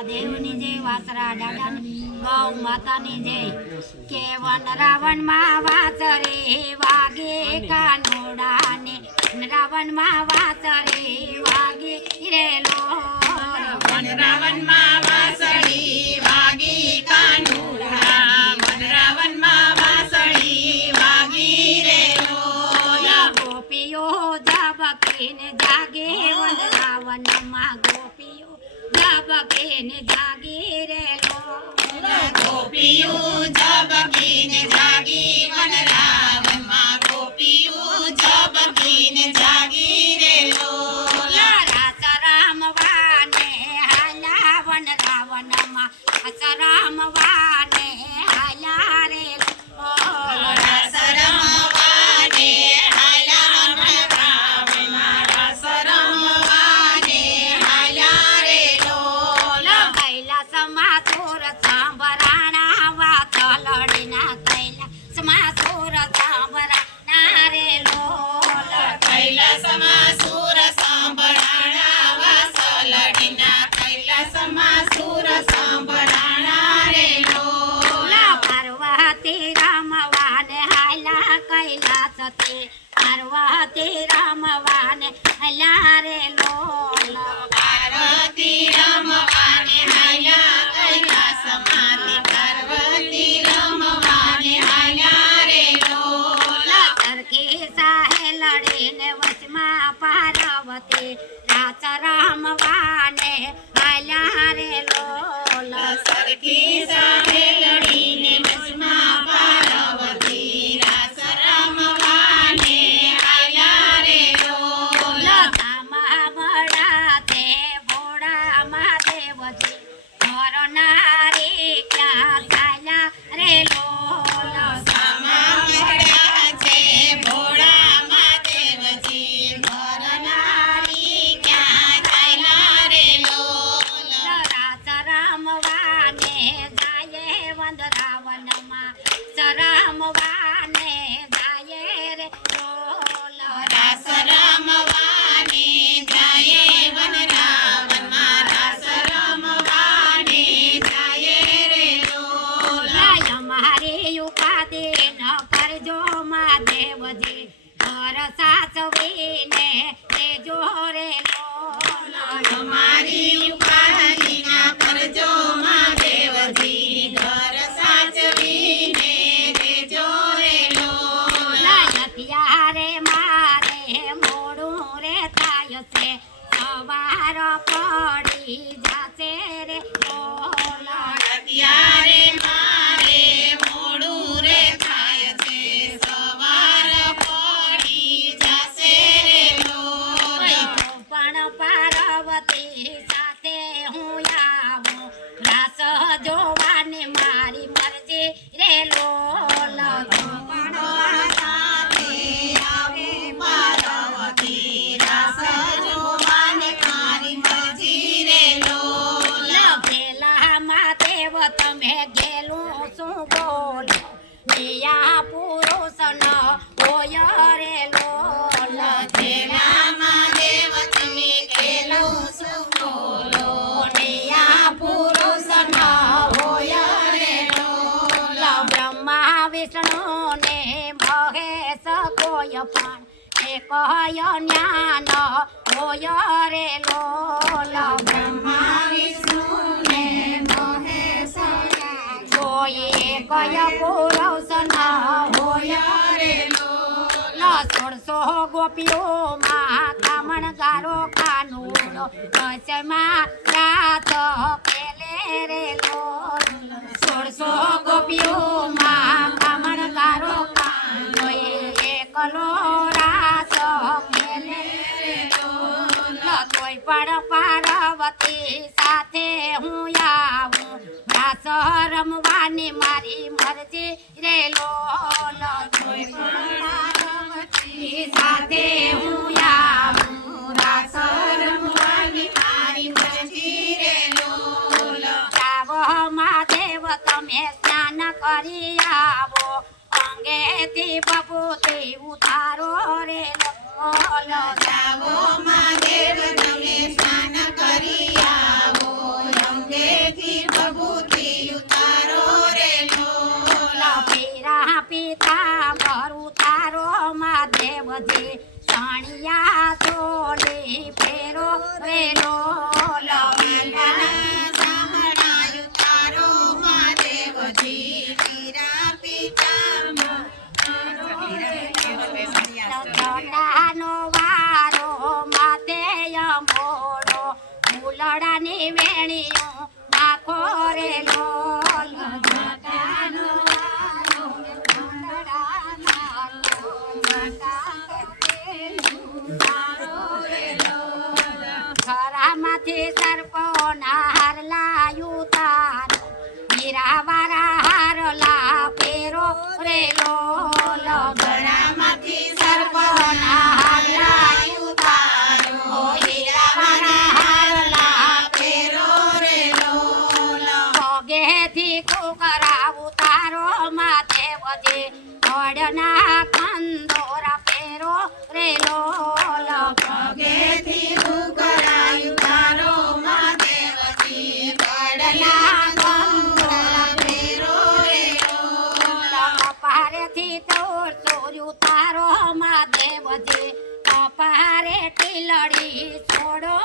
દેવની જય વાસરા દાદાની ગૌ માતાની જય કે વન રાવણ માં વાસરે વાગે કાનોડાને રાવણ માં વાસરે વાગે રેલો વન રાવણ માં વાસળી વાગી કાનુડા વન રાવણ માં વાસળી વાગી રેલો ગોપીઓ જાબકીને જાગે વન રાવણ માં ગોપીઓ જાબકીને જાગે રેલો ગોપીયું ઝબકીને જાગી વન રાવણ માં ગોપીયું ઝબકીને જાગી રેલો રામ વાને હાલા વન રાવણ માં રામ વાને હાલા રે રસ રમવાને હાલા વન રાવણ માં રસ રમવાને હાલા રેલો કૈલાસમાં સુર સાંભરાણા વાતલડીના કૈલાસમાં સુર સાંભરાણા રે લોલ કૈલાસમાં સુર સાંભળાણા વાસલડીના કૈલાસમાં સુર સાંભળાણા રેલો પાર્વતી રામવાને હાલા કૈલાસથી પાર્વતી રામવાને હાલા રે લોલ પાર્વતી રમવાને હાલ્યા કૈલાસમાંથી પાર્વતી રમવાને હાલ્યા રેલો સરખી સાહે લડીને વચમાં પાર્વતી રાસ રામવાને હાલ્યા રે લોલ સરખી સામે લડીને વચમાં પાર્વતી રાસ રમવાને હાલ્યા રેલો લતામાં મળા તે ભોળા મહાદેવજી ઘરનારી ક્યાં ચાલ્યા રે લોલ મળ્યા છે ભોળા મહાદેવજી ઘરનારી ક્યાં ચાલ્યા રેલો રાસ રામવાને જાય વંદરાવનમાં સરામવાને જાય રે લોલ રાસ રમવાને જાય વન રાવણમાં રાસ રમવાને જાય રેલો લાય મારી ઉપાધિ ન કરજો મહાદેવજી ઘર સાસવીને લેજો રે લોલ અમારી ઉપાધિ ના કરજો મહાદેવજી ઘર સાચવીને રેજો રેલો અત્યારે મારે મોડું રે થાય છે સવાર પડી જશે રે લોલ અત્યારે મારે મોડું રે થાય છે સવાર પડી જશે રેલો પણ પાર્વતી સાથે હું આવું રાસ જોવાની મારી મરજી રે લોલ સાથે આવે પાર્વતી રાસ જોવાને મારી મરજી રેલો પેલા મહાદેવ તમે ગેલું શું બોલો પિયા પુરુષ ન હોય રે લોલ જેલામાં દેવ તમે કેલું શું બોલો નિયા પુરુષ ન હોય રેલો બ્રહ્મા વિષ્ણુ ને મહેશ કોઈ પણ એક જ્ઞાન હોય રે લોલ બ્રહ્મા વિષ્ણુ ને મહેશ કોઈ કય પુરુષ ન હોય રેલો 16 ગોપીઓમાં કામણ ગારો કાનુડો વચમાં રાત પેલે રે લોલ 16 ગોપીઓમાં કામણ ગારો કાનુડો એકલો રાસ પેલે રે લોલ કોઈ પણ પાર્વતી સાથે હું આવું રાસ રમવાની મારી મરજી રે લોલ કોઈ પણ સાથે હું આવું રાસ રમવાની મારી મરજી રેલો જાવો મહાદેવ તમે સ્નાન કરી આવો અંગેથી બબૂતી ઉતારો રે લોલ જાવો મહાદેવ તમે સ્નાન કરી આવો અંગે રે લોલ સાંભળાયું તારો મહાદેવજી વીરા પિતામહ જટાનો વારો માથે મોડો ફૂલડાની વેણીઓ નાખો રે લોલ જટાનો વારો ખરામાંથી સર્પો હાર લાયું તાર હીરા વાળા હાર લા ફેરો રે લોલ ગળામાંથી સર્પોના હાર લાયું તારો હીરા વાળા હાર લા ફેરો રે લોલ પગેથી કુકરાવું તારો માથે વધે વડના કંદોરા ફેરો રે લોલ પગેથી ઉકળાયું તારો મહાદેવજી વડના કંદોરા કંદોરા ફેરો રે લોલ કપારેથી તોર ચોર્યું તારો મહાદેવજી કપારે ટીલડી છોડો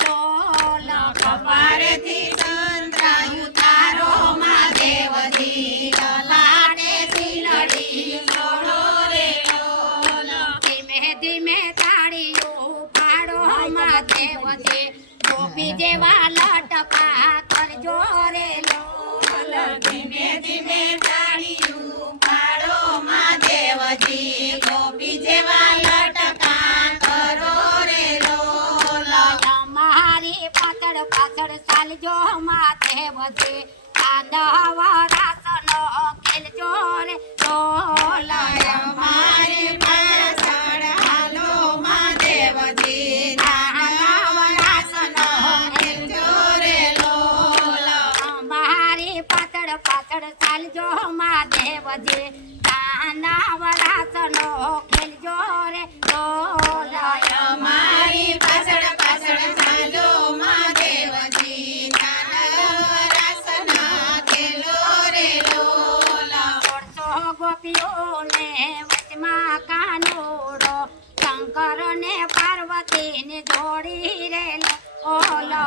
લોલ કપારેથી સંતરાયું તારો મહાદેવજી લલાટેથી લડી છોડો રે લોલ ધીમે ધીમે તાળીઓ પાડો મહાદેવજી ગોપી જેવા લટકા કરજો રે લોલ ધીમે ધીમે તાળીયું પાડો મહાદેવજી ગોપી જેવા લટકા કરો રે લોલ મારી પાછળ પાછળ ચાલજો મહાદેવજી કાંદવ રાસનો ખેલજો રે લોલ મારી પાછળ હાલો મહાદેવજી કાંદવ રાસનો ખેલજો રે લોલ મારી પાછળ પાછળ ચાલજો મહાદેવજી કાંદવ રાસનો ખેલજો રે લોલ મારી પાછળ પાછળ ચાલો મહાદેવજી રાસના ખેલો રે લોલ સોળસો ગોપીઓને વચમાં કાનોડો શંકર ને પાર્વતી ને જોડી રે ઓલો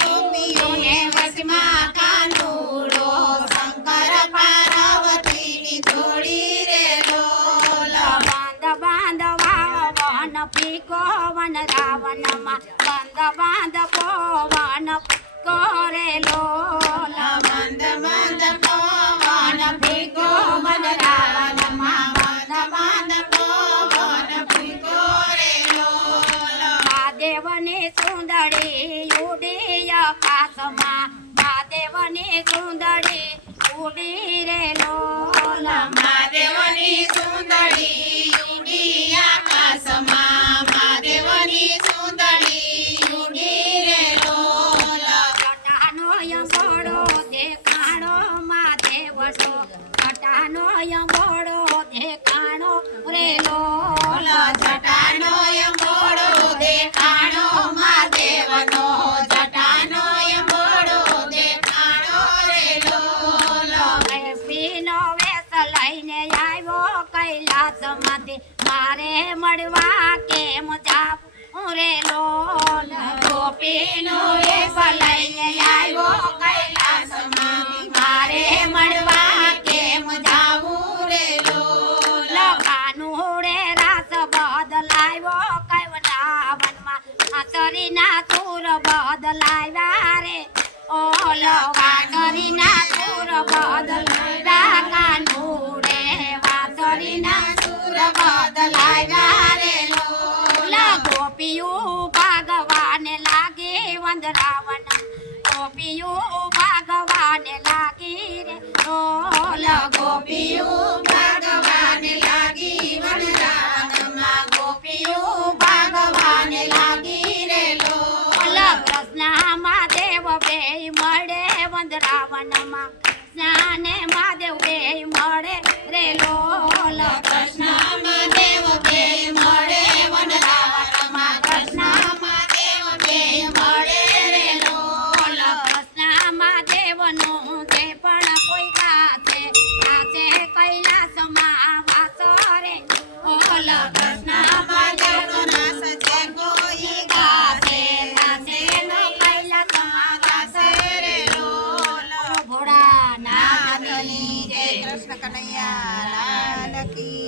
ગોપીઓને વચમાં કાનુડો શંકર પાર્વતીની જોડી રે લોલ બાંધ બાંધ વાવન પીકો વન રાવણમાં બાંધ બાંધ પવન પીકો રે લોલ મંદ મંદ પવન પીકો વન રાવણમાં મંદ મંદ પવન ફૂંકો રે લોલ મહાદેવની સુંદરી ઉડી આકાશમાં મહાદેવની સુંદરી ઉડી રે લોલ મહાદેવની સુંદરી ઉડી આકાશમાં મહાદેવની સુંદરી ઉડી રે લોલ જટાનો યંબોડો દેખાણો મહાદેવનો જટાનો યંબોડો દેખાણો રે લોલ જટાનો યંબોડો દેખાણો મહાદેવનો જટાનો યંબોડો દેખાણો રે લોલ પીનો વેશ લઈને આવ્યો કૈલાસમાંથી મારે મળવા કેમ જાવું રે લોલ ગોપીનો વેશ લઈને આવ્યો કૈલાસમાંથી મારે મળવા કેમ જાવું રે લોલ કાનુડે રાસ બદલાવ્યો કૈવનાવનમાં આસરીના સુર બદલાવ્યા રે ઓલો વાસરીના સુર બદલાવ્યા કાનુડે વાસરીના સુર બદલાવ્યા રે લોલ ગોપીયું ભગવાને લાગી વંદરાવન ગોપીયું ભગવાને લાગી રે લોલ ગોપીયું ભગવાને લાગી વનરાવનમાં ગોપીયું ભગવાને લાગી રે લોલ કૃષ્ણ મહાદેવ બે મળે વંદરાવનમાં કૃષ્ણ ને મહાદેવ બે મળે રે લોલ કૃષ્ણ મહાદેવ બે મળે વનરાવનમાં કૃષ્ણ મહાદેવ બે મળે રે લોલ કૃષ્ણ મહાદેવનું જે પણ કોઈ ગાશે ગાશે કૈલાસમાં વાસો રે ઓલ કૃષ્ણ મહાદેવના સજે કોઈ ગાશે ભગવાનની જય. કૃષ્ણ કનૈયા લાલ કી